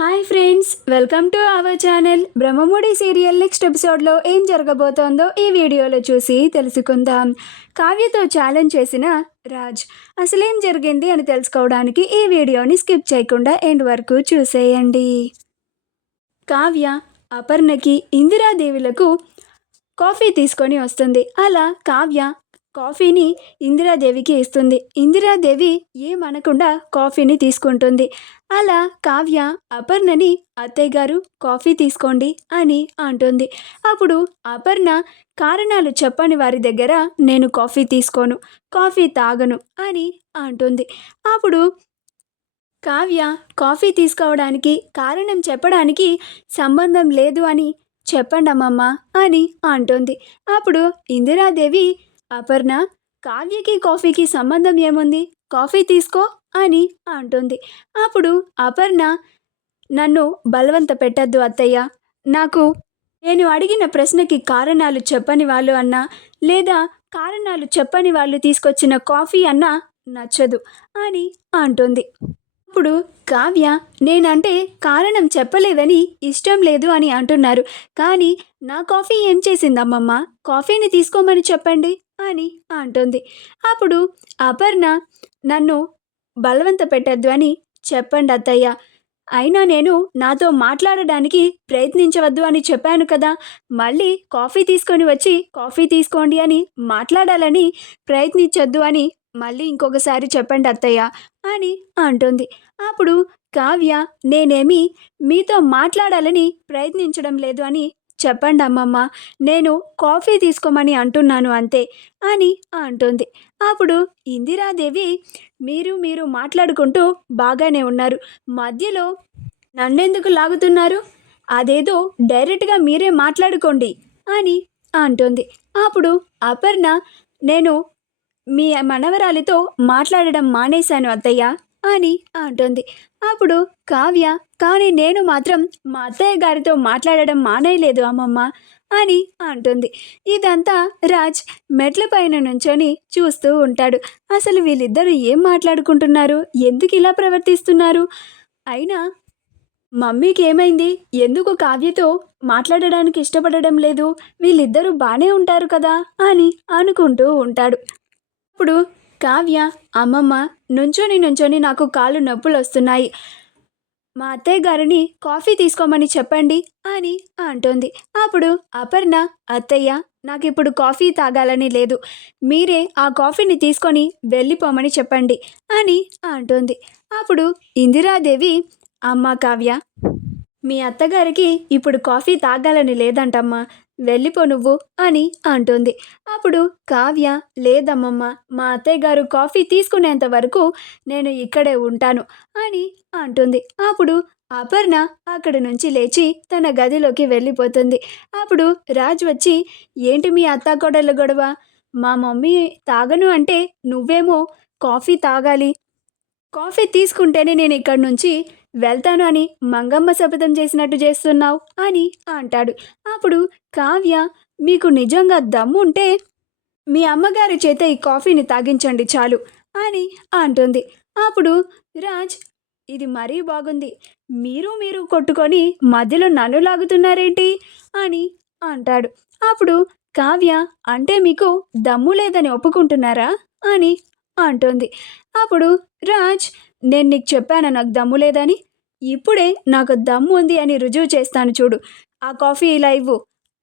Hi friends, welcome to our channel. Brahmamudi serial next ఎపిసోడ్లో ఏం జరగబోతోందో ఈ వీడియోలో చూసి తెలుసుకుందాం. కావ్యతో ఛాలెంజ్ చేసిన రాజ్ అసలేం జరిగింది అని తెలుసుకోవడానికి ఈ వీడియోని స్కిప్ చేయకుండా ఎండ్ వరకు చూసేయండి. కావ్య అపర్ణకి ఇందిరాదేవులకు కాఫీ తీసుకొని వస్తుంది. అలా కావ్య కాఫీని ఇందిరాదేవికి ఇస్తుంది. ఇందిరాదేవి ఏమనకుండా కాఫీని తీసుకుంటుంది. అలా కావ్య అపర్ణని అత్తయ్య గారు కాఫీ తీసుకోండి అని అంటుంది. అప్పుడు అపర్ణ కారణాలు చెప్పని వారి దగ్గర నేను కాఫీ తీసుకోను, కాఫీ తాగను అని అంటుంది. అప్పుడు కావ్య కాఫీ తీసుకోవడానికి కారణం చెప్పడానికి సంబంధం లేదు అని చెప్పండి అమ్మమ్మ అని అంటుంది. అప్పుడు ఇందిరాదేవి అపర్ణ కావ్యకి కాఫీకి సంబంధం ఏముంది, కాఫీ తీసుకో అని అంటుంది. అప్పుడు అపర్ణ నన్ను బలవంత పెట్టద్దు అత్తయ్య, నాకు నేను అడిగిన ప్రశ్నకి కారణాలు చెప్పని వాళ్ళు అన్నా లేదా కారణాలు చెప్పని వాళ్ళు తీసుకొచ్చిన కాఫీ అన్నా నచ్చదు అని అంటుంది. అప్పుడు కావ్య నేనంటే కారణం చెప్పలేదని ఇష్టం లేదు అని అంటున్నారు, కానీ నా కాఫీ ఏం చేసిందమ్మమ్మ, కాఫీని తీసుకోమని చెప్పండి అని అంటుంది. అప్పుడు అపర్ణ నన్ను బలవంత పెట్టద్దు అని చెప్పండి అత్తయ్య, అయినా నేను నాతో మాట్లాడడానికి ప్రయత్నించవద్దు అని చెప్పాను కదా, మళ్ళీ కాఫీ తీసుకొని వచ్చి కాఫీ తీసుకోండి అని మాట్లాడాలని ప్రయత్నించొద్దు అని మళ్ళీ ఇంకొకసారి చెప్పండి అత్తయ్య అని అంటుంది. అప్పుడు కావ్య నేనేమి మీతో మాట్లాడాలని ప్రయత్నించడం లేదు అని చెప్పండి అమ్మమ్మ, నేను కాఫీ తీసుకోమని అంటున్నాను అంతే అని అంటుంది. అప్పుడు ఇందిరాదేవి మీరు మాట్లాడుకుంటూ బాగానే ఉన్నారు, మధ్యలో నన్నెందుకు లాగుతున్నారు, అదేదో డైరెక్ట్గా మీరే మాట్లాడుకోండి అని అంటుంది. అప్పుడు అపర్ణ నేను మీ మనవరాలితో మాట్లాడడం మానేశాను అత్తయ్య అని అంటుంది. అప్పుడు కావ్య కానీ నేను మాత్రం మా అత్తయ్య గారితో మాట్లాడడం మానేయలేదు అమ్మమ్మ అని అంటుంది. ఇదంతా రాజ్ మెట్ల పైన నుంచొని చూస్తూ ఉంటాడు. అసలు వీళ్ళిద్దరూ ఏం మాట్లాడుకుంటున్నారు, ఎందుకు ఇలా ప్రవర్తిస్తున్నారు, అయినా మమ్మీకి ఏమైంది, ఎందుకు కావ్యతో మాట్లాడడానికి ఇష్టపడడం లేదు, వీళ్ళిద్దరూ బాగానే ఉంటారు కదా అని అనుకుంటూ ఉంటాడు. అప్పుడు కావ్య అమ్మమ్మ నుంచొని నాకు కాళ్ళు నొప్పులు వస్తున్నాయి, మా అత్తయ్య గారిని కాఫీ తీసుకోమని చెప్పండి అని అంటుంది. అప్పుడు అపర్ణ అత్తయ్య నాకు ఇప్పుడు కాఫీ తాగాలని లేదు, మీరే ఆ కాఫీని తీసుకొని వెళ్ళిపోమని చెప్పండి అని అంటుంది. అప్పుడు ఇందిరాదేవి అమ్మ కావ్య మీ అత్తగారికి ఇప్పుడు కాఫీ తాగాలని లేదంటమ్మా, వెళ్ళిపో నువ్వు అని అంటుంది. అప్పుడు కావ్య లేదమ్మమ్మ, మా అత్తయ్య గారు కాఫీ తీసుకునేంత వరకు నేను ఇక్కడే ఉంటాను అని అంటుంది. అప్పుడు అపర్ణ అక్కడి నుంచి లేచి తన గదిలోకి వెళ్ళిపోతుంది. అప్పుడు రాజ్ వచ్చి ఏంటి మీ అత్తాకోడళ్ళ గొడవ, మా మమ్మీ తాగను అంటే నువ్వేమో కాఫీ తాగాలి, కాఫీ తీసుకుంటేనే నేను ఇక్కడి నుంచి వెళ్తాను అని మంగమ్మ శపథం చేసినట్టు చేస్తున్నావు అని అంటాడు. అప్పుడు కావ్య మీకు నిజంగా దమ్ముంటే మీ అమ్మగారి చేత ఈ కాఫీని తాగించండి చాలు అని అంటుంది. అప్పుడు రాజ్ ఇది మరీ బాగుంది, మీరు కొట్టుకొని మధ్యలో నన్ను లాగుతున్నారేంటి అని అంటాడు. అప్పుడు కావ్య అంటే మీకు దమ్ము లేదని ఒప్పుకుంటున్నారా అని అంటుంది. అప్పుడు రాజ్ నేను నీకు చెప్పాను నాకు దమ్ము లేదని, ఇప్పుడే నాకు దమ్ము ఉంది అని రుజువు చేస్తాను చూడు, ఆ కాఫీ ఇలా ఇవ్వు,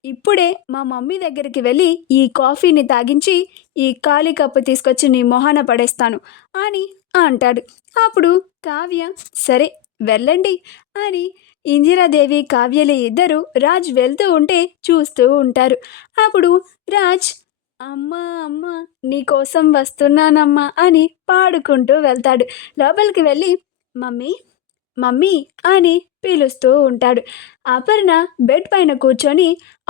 ఇప్పుడే మా మమ్మీ దగ్గరికి వెళ్ళి ఈ కాఫీని తాగించి ఈ ఖాళీ కప్పు తీసుకొచ్చి నీ మొహాన పడేస్తాను అని అంటాడు. అప్పుడు కావ్య సరే వెళ్ళండి అని ఇందిరాదేవి కావ్యలు ఇద్దరు రాజ్ వెళ్తూ ఉంటే చూస్తూ ఉంటారు. అప్పుడు రాజ్ అమ్మా అమ్మ నీకోసం వస్తున్నానమ్మా అని పాడుకుంటూ వెళ్తాడు. లోపలికి వెళ్ళి మమ్మీ మమ్మీ అని పిలుస్తూ ఉంటాడు. అపర్ణ బెడ్ పైన కూర్చొని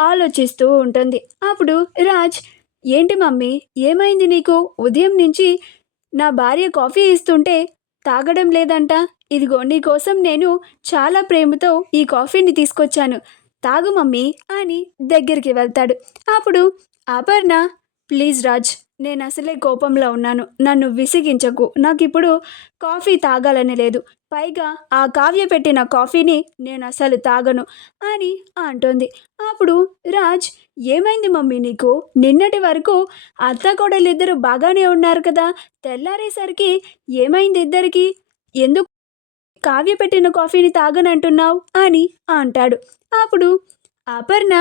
ఆలోచిస్తూ ఉంటుంది. అప్పుడు రాజ్ ఏంటి మమ్మీ ఏమైంది నీకు, ఉదయం నుంచి నా భార్య కాఫీ ఇస్తుంటే తాగడం లేదంట, ఇదిగో నీకోసం నేను చాలా ప్రేమతో ఈ కాఫీని తీసుకొచ్చాను, తాగు మమ్మీ అని దగ్గరికి వెళ్తాడు. అప్పుడు అపర్ణ ప్లీజ్ రాజ్ నేను అసలే కోపంలో ఉన్నాను. నన్ను విసిగించకు. నాకిప్పుడు కాఫీ తాగాలని లేదు. పైగా ఆ కావ్య పెట్టిన కాఫీని నేనసలు తాగను అని అంటోంది. అప్పుడు రాజ్, ఏమైంది మమ్మీ నీకు? నిన్నటి వరకు అత్తాకోడలిద్దరూ బాగానే ఉన్నారు కదా! తెల్లారేసరికి ఏమైంది ఇద్దరికీ? ఎందుకు కావ్య పెట్టిన కాఫీని తాగనంటున్నావు? అని అంటాడు. అప్పుడు అపర్ణ,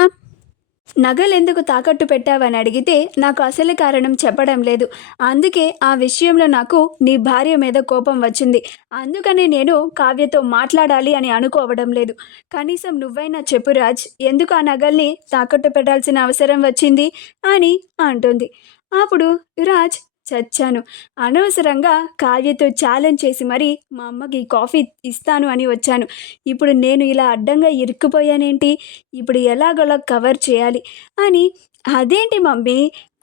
నగలెందుకు తాకట్టు పెట్టావని అడిగితే నాకు అసలు కారణం చెప్పడం లేదు. అందుకే ఆ విషయంలో నాకు నీ భార్య మీద కోపం వచ్చింది. అందుకనే నేను కావ్యతో మాట్లాడాలి అని అనుకోవడం లేదు. కనీసం నువ్వైనా చెప్పు రాజ్, ఎందుకు ఆ నగల్ని తాకట్టు పెట్టాల్సిన అవసరం వచ్చింది అని అంటుంది. అప్పుడు రాజ్, చచ్చాను. అనవసరంగా కావ్యతో ఛాలెంజ్ చేసి మరీ మా అమ్మకి కాఫీ ఇస్తాను అని వచ్చాను. ఇప్పుడు నేను ఇలా అడ్డంగా ఇరుక్కుపోయానేంటి? ఇప్పుడు ఎలాగోలా కవర్ చేయాలి అని. అదేంటి మమ్మీ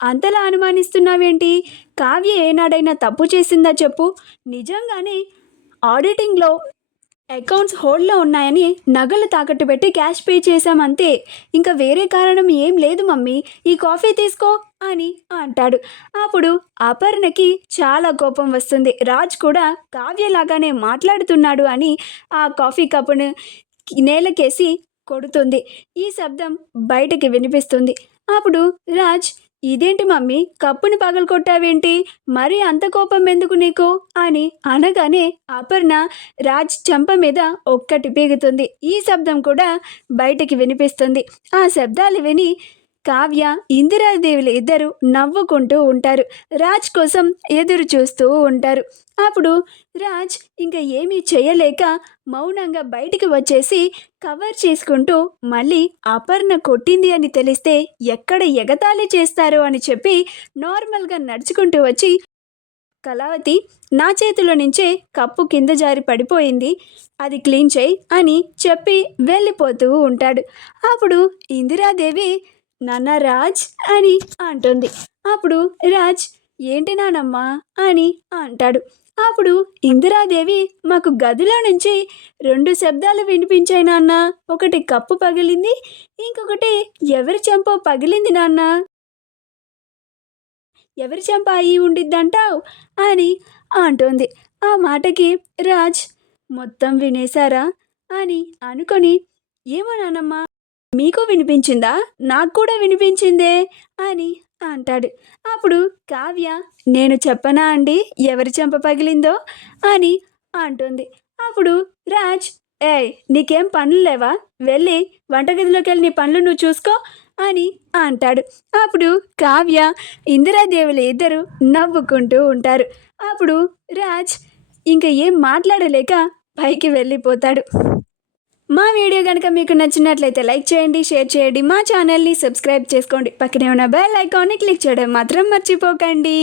అంతలా అనుమానిస్తున్నావేంటి? కావ్య ఏనాడైనా తప్పు చేసిందా చెప్పు. నిజంగానే ఆడిటింగ్లో అకౌంట్స్ హోల్డ్లో ఉన్నాయని నగలు తాకట్టు పెట్టి క్యాష్ పే చేశామంతే. ఇంకా వేరే కారణం ఏం లేదు మమ్మీ. ఈ కాఫీ తీసుకో అని అంటాడు. అప్పుడు అపర్ణకి చాలా కోపం వస్తుంది. రాజ్ కూడా కావ్యలాగానే మాట్లాడుతున్నాడు అని ఆ కాఫీ కప్పును నేలకేసి కొడుతుంది. ఈ శబ్దం బయటకి వినిపిస్తుంది. అప్పుడు రాజ్, ఇదేంటి మమ్మీ కప్పుని పగలగొట్టావేంటి? మరి అంత కోపం ఎందుకు నీకు అని అనగానే అపర్ణ రాజ్ చెంప మీద ఒక్కటి పీగుతుంది. ఈ శబ్దం కూడా బయటికి వినిపిస్తుంది. ఆ శబ్దాలు విని కావ్య, ఇందిరాదేవులు ఇద్దరు నవ్వుకుంటూ ఉంటారు. రాజ్ కోసం ఎదురు చూస్తూ ఉంటారు. అప్పుడు రాజ్ ఇంకా ఏమీ చేయలేక మౌనంగా బయటికి వచ్చేసి కవర్ చేసుకుంటూ మళ్ళీ అపర్ణ కొట్టింది అని తెలిస్తే ఎక్కడ ఎగతాళి చేస్తారో అని చెప్పి నార్మల్గా నడుచుకుంటూ వచ్చి, కళావతి, నా చేతిలో నుంచే కప్పు కింద జారి పడిపోయింది, అది క్లీన్ చేయి అని చెప్పి వెళ్ళిపోతూ ఉంటాడు. అప్పుడు ఇందిరాదేవి, నాన్న రాజ్ అని అంటుంది. అప్పుడు రాజ్, ఏంటి నానమ్మ అని అంటాడు. అప్పుడు ఇందిరాదేవి, మాకు గదిలో నుంచి 2 శబ్దాలు వినిపించాయి నాన్న. ఒకటి కప్పు పగిలింది, ఇంకొకటి ఎవరి చెంపో పగిలింది నాన్న. ఎవరి చెంప అయి ఉండిద్దంటావు అని అంటుంది. ఆ మాటకి రాజ్, మొత్తం వినేశారా అని అనుకొని, ఏమో నానమ్మ, మీకు వినిపించిందా? నాకు కూడా వినిపించిందే అని అంటాడు. అప్పుడు కావ్య, నేను చెప్పనా అండి ఎవరి చెంప పగిలిందో అని అంటుంది. అప్పుడు రాజ్, ఏయ్ నీకేం పనులు లేవా? వెళ్ళి వంటగదిలోకి వెళ్ళి నీ పనులు నువ్వు చూసుకో అని అంటాడు. అప్పుడు కావ్య, ఇందిరాదేవులు ఇద్దరు నవ్వుకుంటూ ఉంటారు. అప్పుడు రాజ్ ఇంకా ఏం మాట్లాడలేక పైకి వెళ్ళిపోతాడు. మా వీడియో కనుక మీకు నచ్చినట్లయితే లైక్ చేయండి, షేర్ చేయండి, మా ఛానల్ని సబ్స్క్రైబ్ చేసుకోండి. పక్కనే ఉన్న బెల్ ఐకాన్ని క్లిక్ చేయడం మాత్రం మర్చిపోకండి.